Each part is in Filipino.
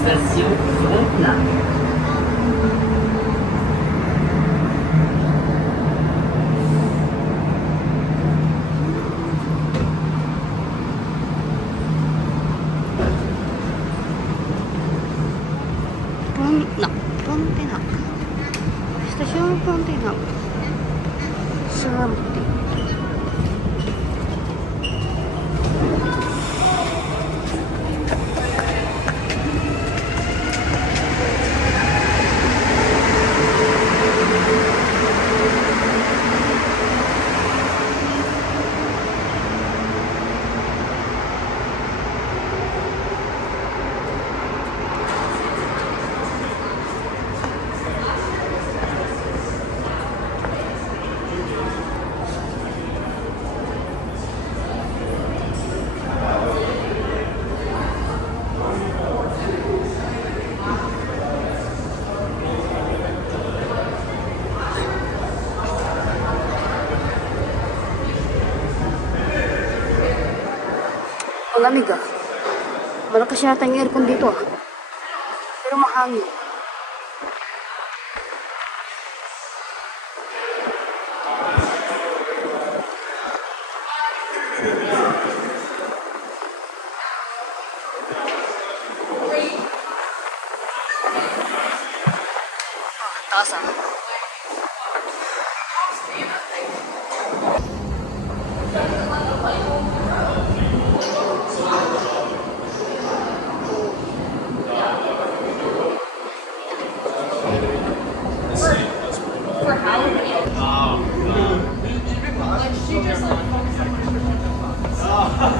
Station Frontenac. Frontenac. Station Frontenac. Something. Malamig ah. Malakas yata yung aircon dito ah. Pero mahangin. Taas ah.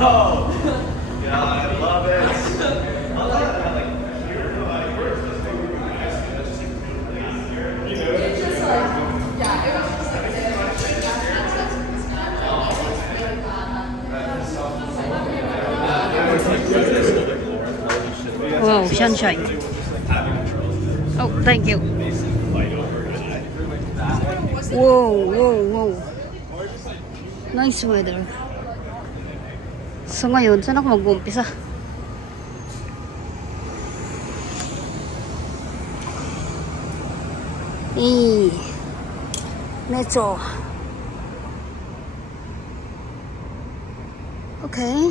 Oh, yeah, I love it. Wow, sunshine. Oh, thank you. Whoa, whoa, whoa. Nice weather. So ngayon, saan ako mag-uumpisa? Metro. Okay.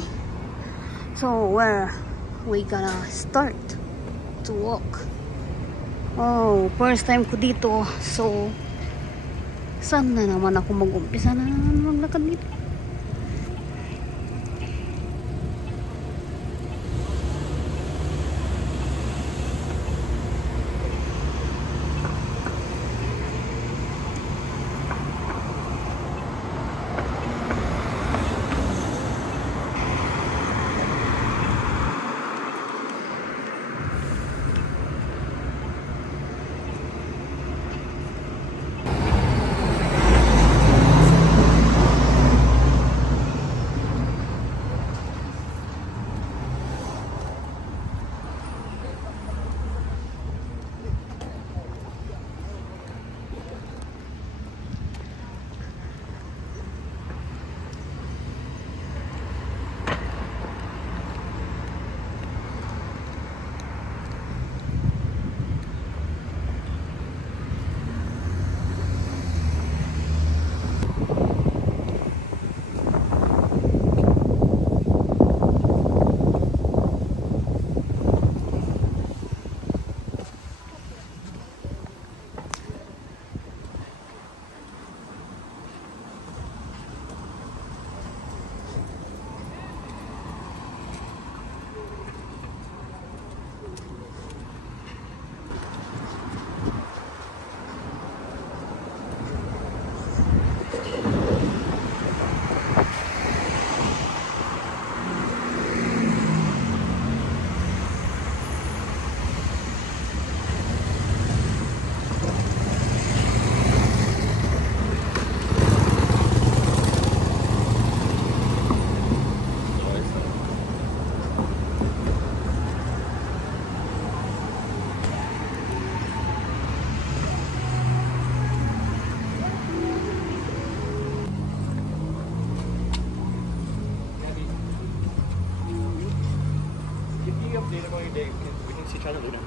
So where we gonna start to walk? Oh, first time ko dito. So saan na naman ako mag-umpisa na maglakad dito? we can see China Luna.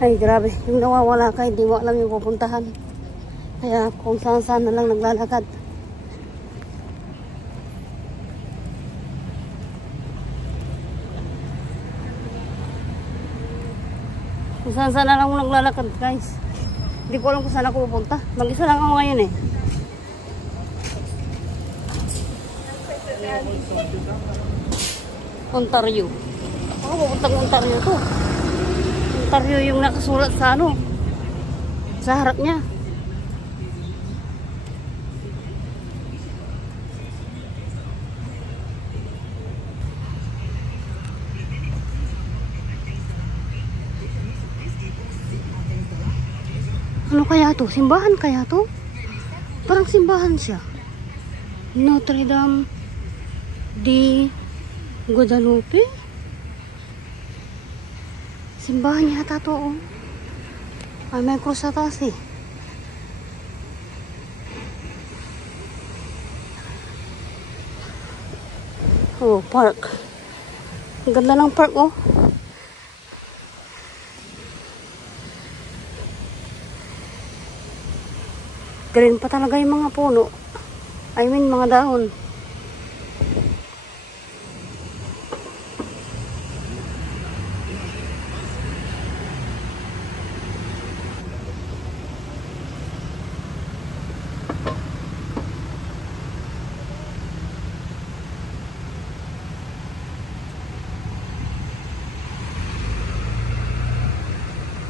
Ay, grabe. Yung nawawala ka, hindi mo alam yung pupuntahan. Kaya kung saan-saan na lang naglalakad. Kung saan-saan na lang naglalakad, guys. Hindi ko alam kung saan ako pupunta. Mag-isa lang ako ngayon eh. Ontario. Ako pupuntang Ontario to. Ontario yung nakasulat sa ano, sa harap niya. Ano kaya to? Simbahan kaya to? Parang simbahan siya. Notre Dame de Guadalupe. Simbahan yata to, oh. Ay, may cross sa taas eh. Oh, park. Ang ganda ng park, oh. Green pa talaga yung mga puno. I mean, mga dahon.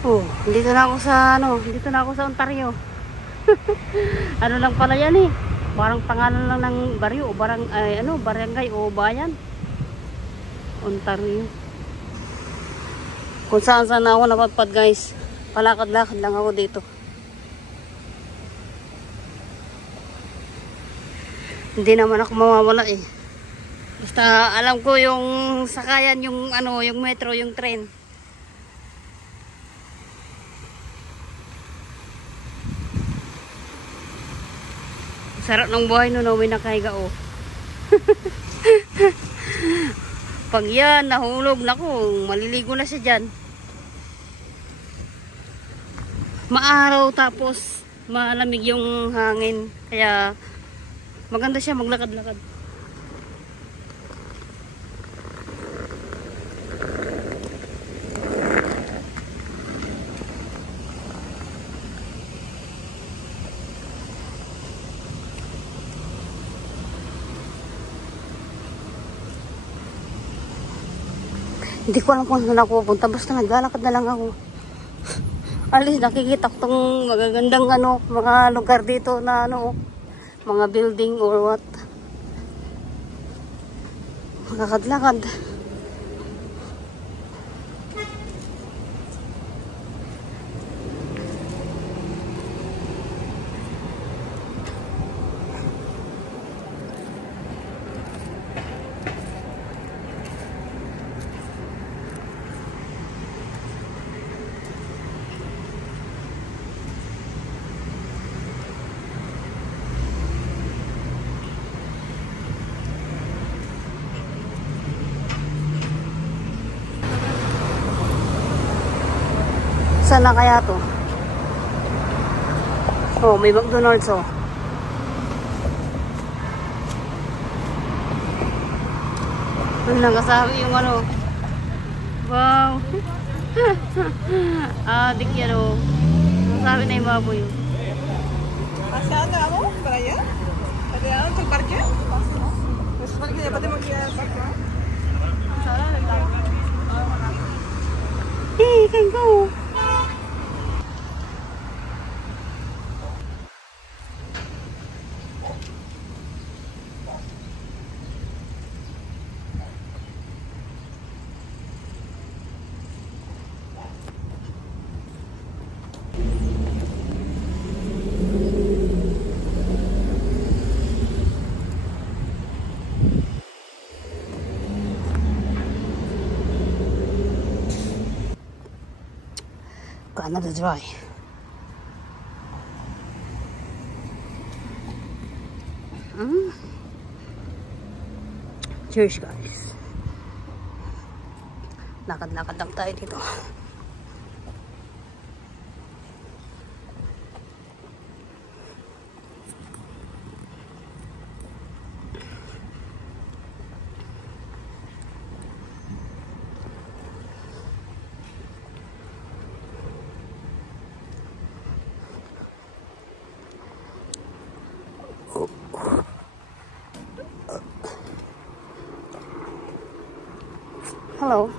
Oh, dito na ako sa dito na ako sa Ontario. Ano lang pala yan eh. Parang pangalan lang ng baryo o barangay o bayan. Ontario. Kung saan saan ako napadpad, guys. Palakad-lakad lang ako dito. Hindi naman ako mawawala eh. Basta alam ko yung sakayan, yung yung metro, yung train. Sarap ng buhay no, may nakahiga, oh. Pag yan, nahulog na ko, maliligo na siya dyan. Maaraw tapos malamig yung hangin. Kaya maganda siya maglakad-lakad. Hindi ko alam kung saan ako pupunta. Basta naglalakad na lang ako. Alis, nakikita ko itong magagandang mga lugar dito na mga building or what. Lakad-lakad. Saan na kaya to? Oh, may McDonald's, oh. Ano nakasabi yung wow. Adik yan, oh. Sabi na yung baboy, oh. ¿Hacia dónde vamos? ¿Para allá? ¿Para allá dónde está el parque? Pues parque ya podemos ir al parque. Hey, can go. another dry. Cheers guys. Lakad-lakad lang tayo dito. Hello.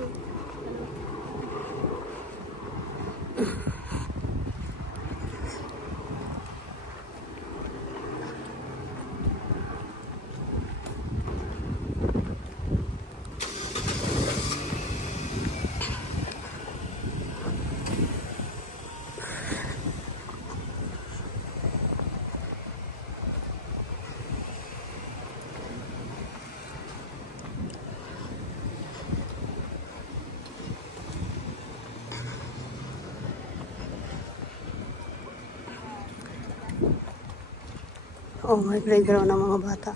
Oh, may playground ng mga bata.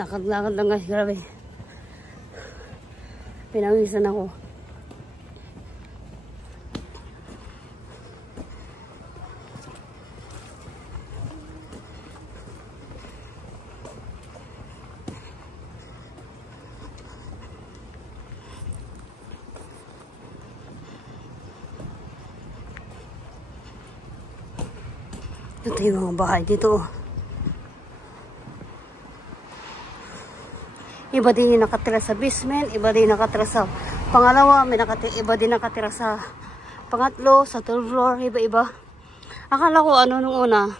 Lakad-lakad lang guys, grabe. Pinawisan ako. Ito yung mga bahay dito. Iba din yung nakatira sa basement, iba din nakatira sa pangalawa, iba din nakatira sa pangatlo, sa third floor, iba-iba. Akala ko ano nung una,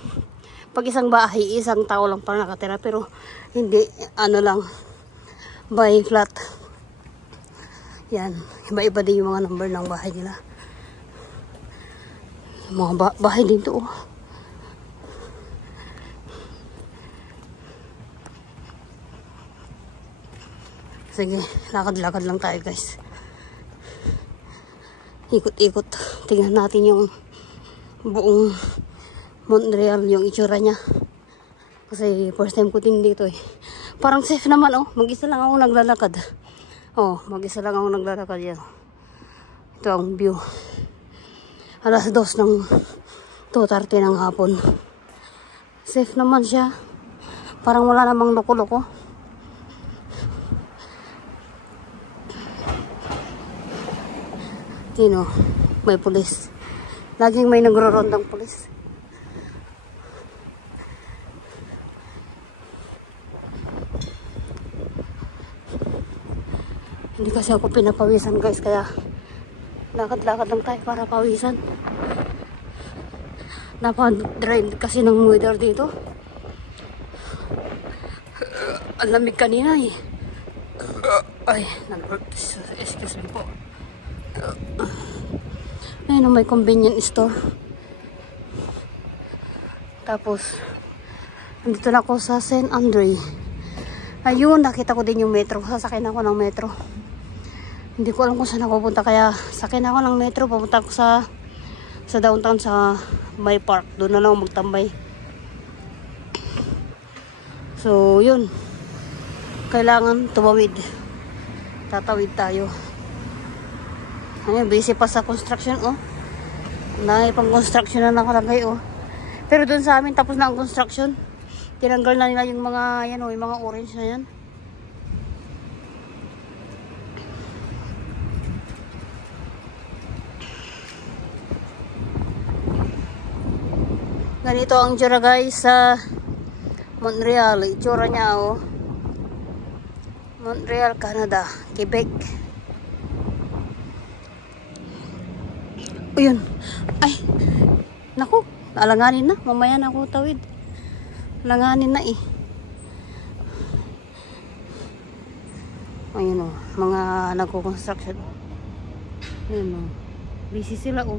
pag isang bahay, isang tao lang parang nakatira, pero hindi, ano lang, by flat. Yan, iba-iba din yung mga number ng bahay nila. Mga bahay din to. Sige, lakad-lakad lang tayo guys. Ikot-ikot. Tingnan natin yung buong Montreal, yung itsura niya. Kasi first time ko din dito eh. Parang safe naman oh. Mag-isa lang ako naglalakad. Oh, mag-isa lang ako naglalakad yan. Ito ang view. Alas 2 ng 2:30 ng hapon. Safe naman siya. Parang wala namang loko-loko. Tino, may pulis. Laging may nagro-rondang pulis. Hindi kasi ako pinapawisan guys, kaya lakad-lakad lang tayo para pawisan. Napaka-dry kasi ng weather dito. Ang lamig kanina eh. Ay, excuse me po. Ayun, may convenience store. Tapos nandito na ako sa St. Andre. Ayun, nakita ko din yung metro. Sasakyan ako ng metro. Hindi ko alam kung saan ako pupunta, kaya sakyan ako ng metro. Pupunta ako sa downtown, sa May Park. Doon na lang ako magtambay. So yun, kailangan tumawid. Tatawid tayo. Ayun, busy pa sa construction, oh. Pang construction na nakalagay, oh. Pero doon sa amin, tapos na ang construction. Tinanggal na nila yung mga, yan, oh, yung mga orange na yan. Ganito ang tsura, guys, sa Montreal, itsura niya oh. Montreal, Canada, Quebec. Ayun. Ay. Naku, alanganin na. Mamaya na ako tawid. Alanganin na eh. Ayun oh, mga nagko-construction. Ayun oh. Busy sila oh.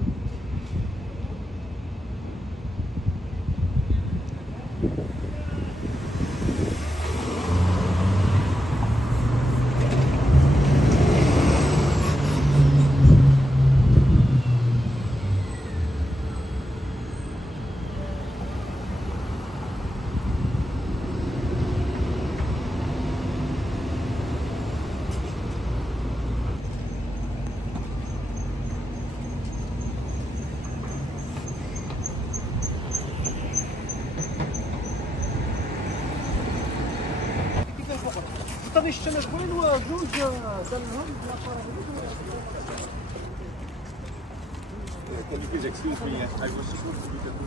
Can you please excuse me? I was just going to speak at the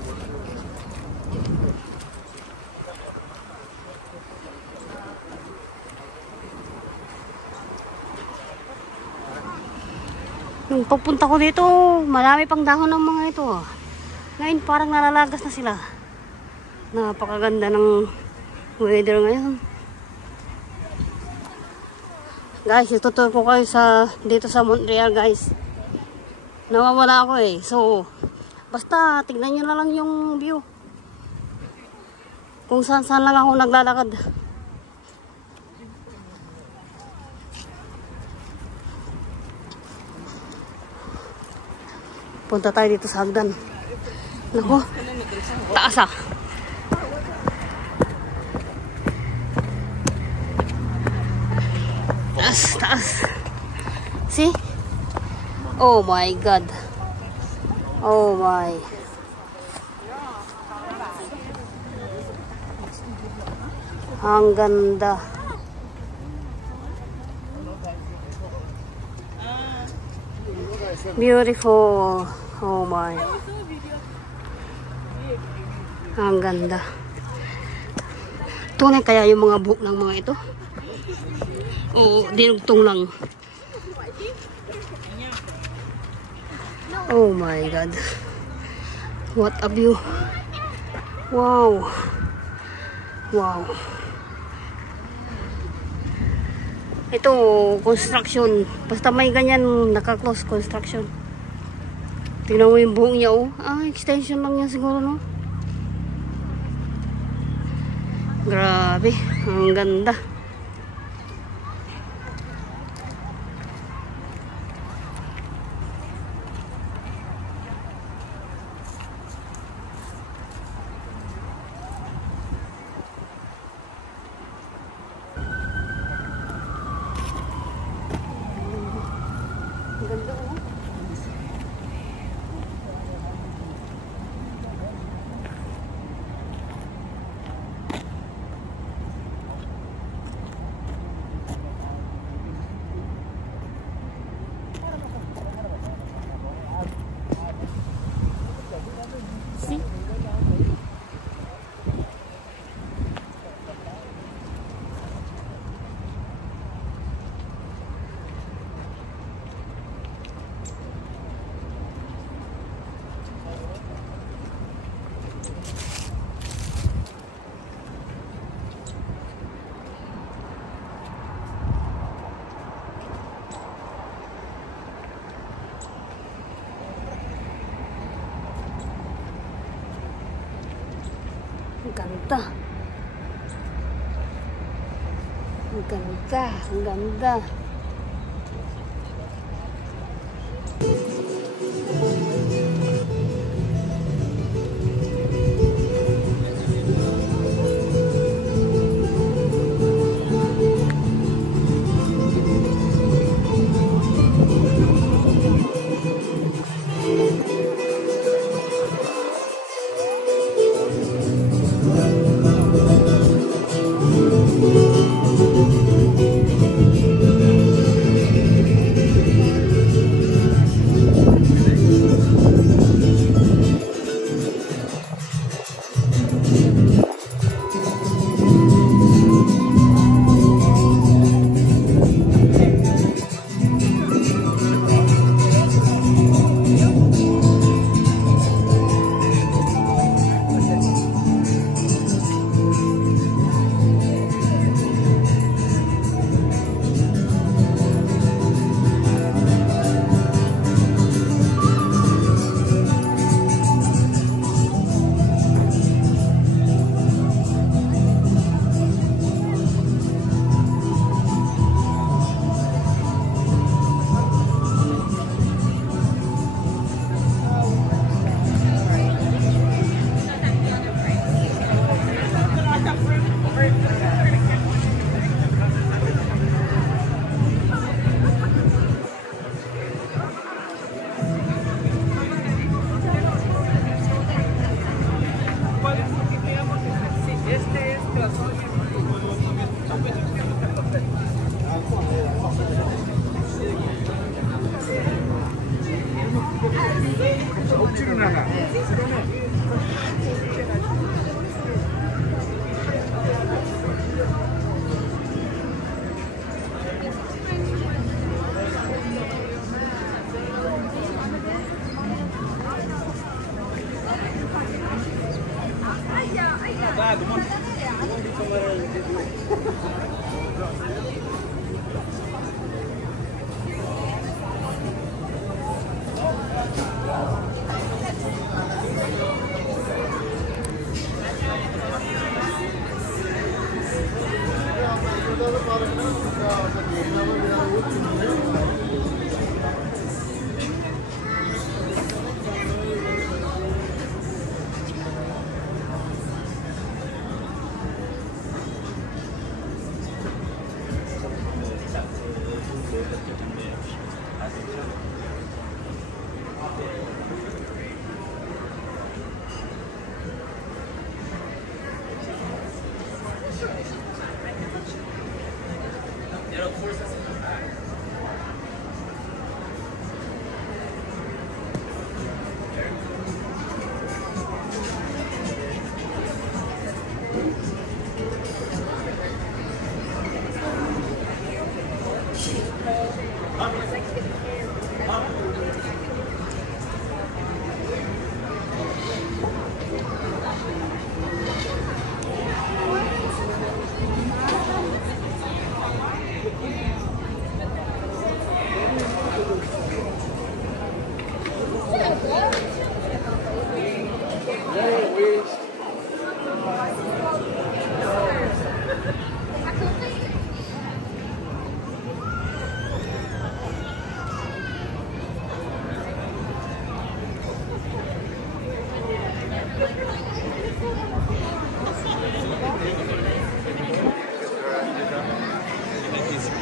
Nung pagpunta ko dito, marami pang dahon ng mga ito. Ngayon parang nalalagas na sila. Napakaganda ng weather ngayon. Guys, ituturo ko kayo dito sa Montreal guys. Nawawala ako eh. So, basta tignan nyo na lang yung view. Kung saan lang ako naglalakad. Punta tayo dito sa hagdan. Naku, taas ah. Taas. See? Oh my God. Oh my. Ang ganda. Beautiful. Oh my. Ang ganda. Tunay kaya yung mga buhok ng mga ito? O dinugtong lang? Oh my God. What a view. Wow. Wow. Ito, construction. Basta may ganyan, naka-close construction. Tingnan mo yung buhok niya, oh. Ah, extension lang yan siguro, no? Grabe. Ang ganda. Ganda oh. See? Ang ganda. Ang ganda. Ang ganda.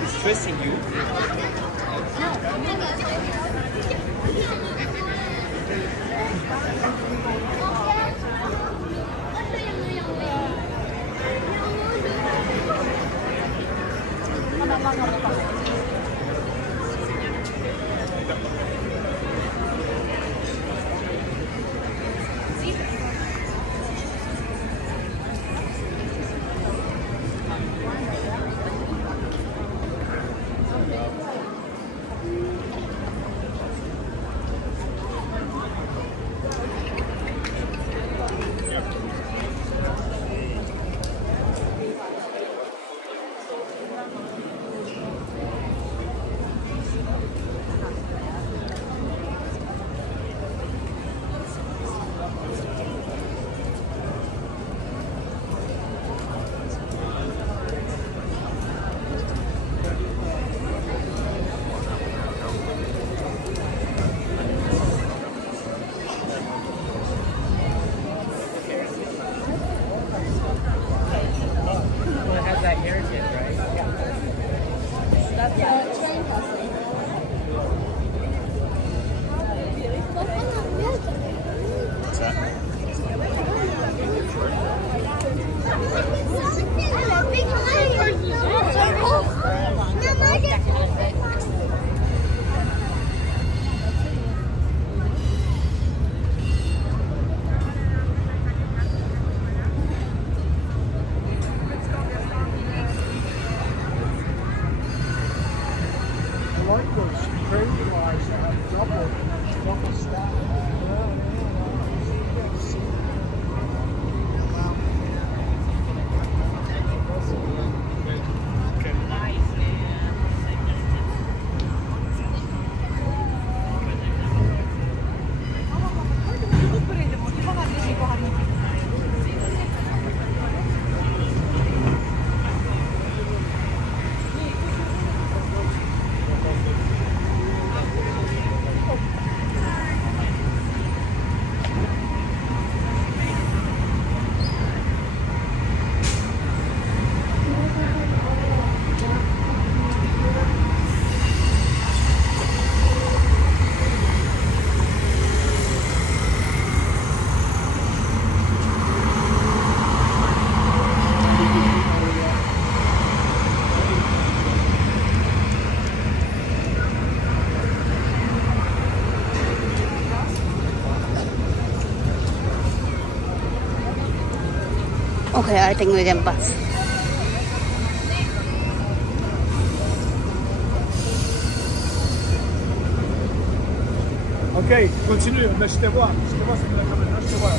It's stressing you. Okay, I think we can pass. Ok, continue, mais je te vois c'est que la caméra, je te vois.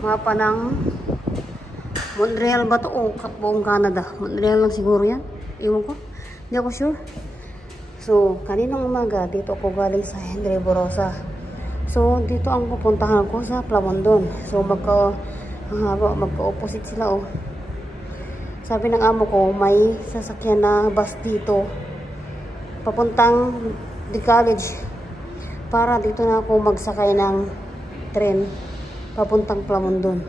Mapa ng Montreal ba to o buong Canada? Montreal lang siguro yan. Iwan ko. Hindi ako sure. So, kaninang umaga, dito ako galing sa Henry Borosa. So, dito ang pupuntahan ko sa Plamondon. So, magka-opposite sila oh. Sabi ng amo ko, may sasakyan na bus dito. Papuntang The College. Para dito na ako magsakay ng tren. Papuntang Plamondon.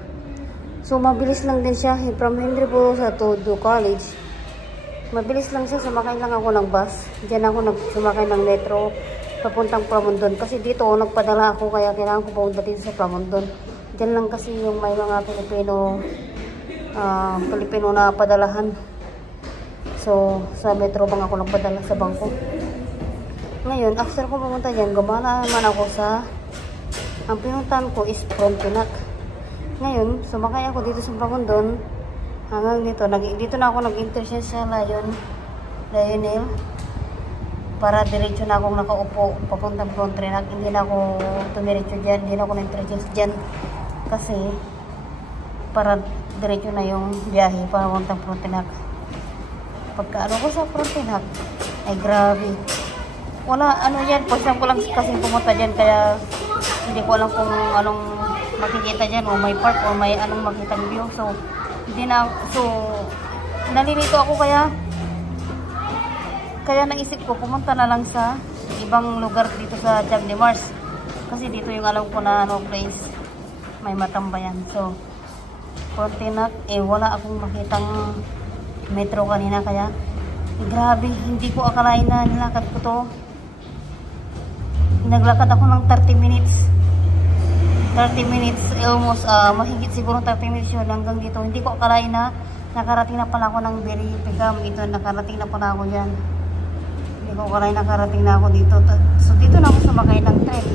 So, mabilis lang din siya. From Henry Borosa to The College. Mabilis lang siya. Sumakay lang ako ng bus. Diyan ako sumakay ng metro. Papuntang Plamondon. Kasi dito, nagpadala ako. Kaya kailangan ko pumunta dito sa Plamondon. Diyan lang kasi yung may mga Pilipino na padalahan. So, sa metro bang ako nagpadala sa bangko. Ngayon, after ko pumunta dyan, gumana naman ako sa ang pinuntahan ko is Frontenac. Ngayon, sumakay ako dito sa Plamondon hanggang dito. Dito na ako nag-interchange sa Lionel para diretso na akong nakaupo papuntang Frontenac. Hindi na ako tumiretso dyan. Hindi na ako na-interchange dyan kasi para diretso na yung biyahe papuntang Frontenac. Pagkaano ko sa Frontenac ay grabe. Wala, yan, first time ko lang kasi pumunta dyan kaya hindi ko alam kung anong makikita dyan o may park o may anong makitang view. So, Hindi na, so, nalilito ako kaya naisip ko, pumunta na lang sa ibang lugar dito sa Jam de Mars. Kasi dito yung alam ko na place, may matambayan. So, Pontiac, wala akong makitang metro kanina kaya, grabe, hindi ko akalain na nilakad ko to. Naglakad ako ng 30 minutes. 30 minutes, almost, mahigit siguro 30 minutes yun hanggang dito. Hindi ko akalain na nakarating na pala ako ng Beripicam. Ito, nakarating na pala ako dyan. Hindi ko akalain nakarating na ako dito. So, dito na ako sumakay ng train.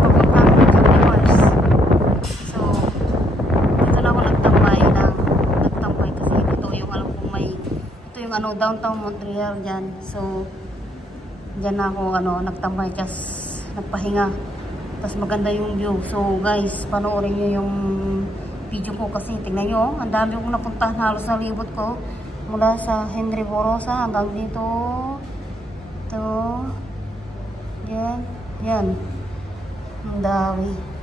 Papunta ako ng Jam de Mars. So, dito na ako nagtambay kasi ito yung alam kong may, ito yung downtown Montreal dyan. So, dyan na ako nagtambay kasi nagpahinga. Tapos maganda yung view. So guys, panoorin nyo yung video ko kasi tingnan nyo, ang dami kong napuntahan, halos na libot ko mula sa Henry Borosa hanggang dito. Ito. Yan. Ang dami.